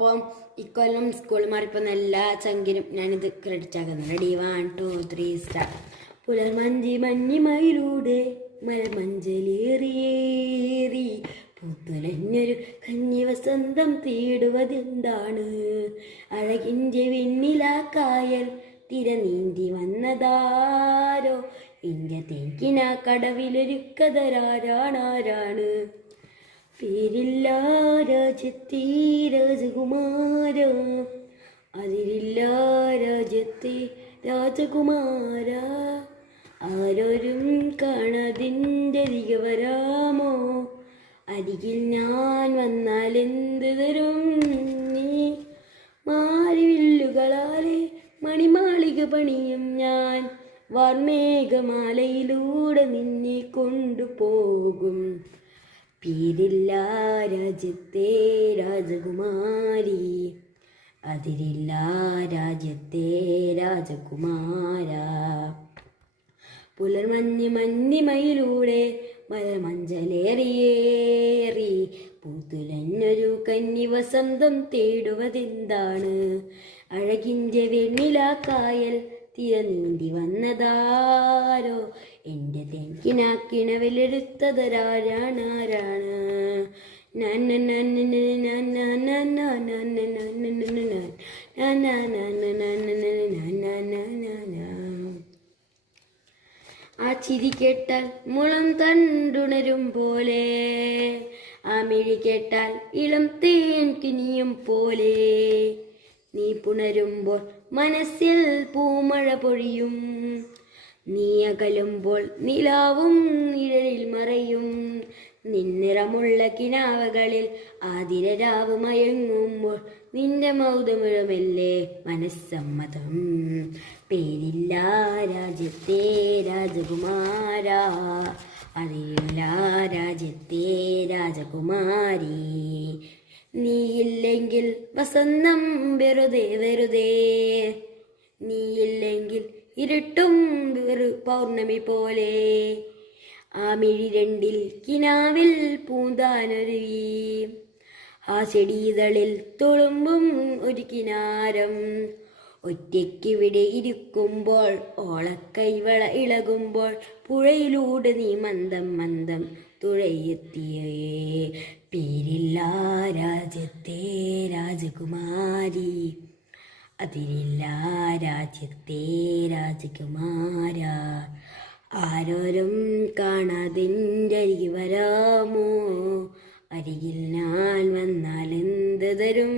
അപ്പം ഇക്കൊല്ലം സ്കൂൾ മാറിപ്പോൾ എല്ലാ ചങ്കിലും ഞാനിത് ക്രെഡിറ്റ് ആക്കുന്നത്. Ready 1 2 3 start. പുലർമഞ്ചി മഞ്ഞിമയിലൂടെ മലമഞ്ചലേറിയേറി പുത്തുലഞ്ഞൊരു കഞ്ഞി വസന്തം തേടുവതെന്താണ്? അഴകിൻ്റെ വെണ്ണിലാക്കായൽ തിര നീന്തി വന്നതാരോ? ഇന്ത്യ തേക്കിന കടവിലൊരുക്കതരാരാണാരാണ്? പേരില്ല രാജ്യത്തെ രാജകുമാര, അതിരില്ല രാജ്യത്തെ രാജകുമാര. ആരോരും കാണാതിൻ്റെ അരികെ വരാമോ? അരികിൽ ഞാൻ വന്നാൽ എന്ത് തരും നീ? മാരിവില്ലുകളാലെ മണിമാളിക പണിയും ഞാൻ, വാർമേഘമാലയിലൂടെ നിന്നെ കൊണ്ടുപോകും. പേരില്ല രാജ്യത്തെ രാജകുമാരി, അതിരില്ല രാജ്യത്തെ രാജകുമാര. മഞ്ഞിമയിലൂടെ മലമഞ്ചലേറിയേറി പൂത്തുലഞ്ഞൊരു കന്നി വസന്തം തേടുവതെന്താണ്? അഴകിൻ്റെ വെണ്ണിലാക്കായൽ തിര നീന്തി വന്നതാരോ? എൻ്റെ തെക്കിനാക്കിണവിലെടുത്തതരാരാണാരാണ്? ആ ചിരി കേട്ടാൽ മുളം തണ്ടുണരും പോലെ, ആ മിഴി കേട്ടാൽ ഇളം തേൻ കിനിയും പോലെ. നീ പുണരുമ്പോൾ മനസ്സിൽ പൂമഴ പൊഴിയും, നീ അകലുമ്പോൾ നിലാവും നിഴലിൽ മറയും. നിന്നിറമുള്ള കിനാവകളിൽ ആതിരരാവ് മയങ്ങുമ്പോൾ നിന്റെ മൗതമുഴമല്ലേ മനസ്സമ്മതം. പേരില്ല രാജ്യത്തെ രാജകുമാര, അതിരില്ല രാജ്യത്തെ രാജകുമാരി. നീയില്ലെങ്കിൽ വസന്തം വെറുതെ വെറുതെ, നീയില്ലെങ്കിൽ ഇരുട്ടും പൗർണമി പോലെ. ആ മിഴി രണ്ടിൽ കിനാവിൽ പൂന്താനൊരുവി, ആ ചെടിതളിൽ തുളുമ്പും ഒരു കിനാരം. ഒറ്റയ്ക്കിവിടെ ഇരിക്കുമ്പോൾ ഓളക്കൈവള ഇളകുമ്പോൾ പുഴയിലൂടെ നീ മന്ദം മന്ദം തുഴയെത്തിയേ. പേരില്ല രാജ്യത്തെ രാജകുമാരി, അതിരില്ല രാജ്യത്തെ രാജകുമാര. ആരോരും കാണാതിൻ്റെ അരികിൽ വരാമോ? അരികിൽ ഞാൻ വന്നാൽ എന്ത് തരും?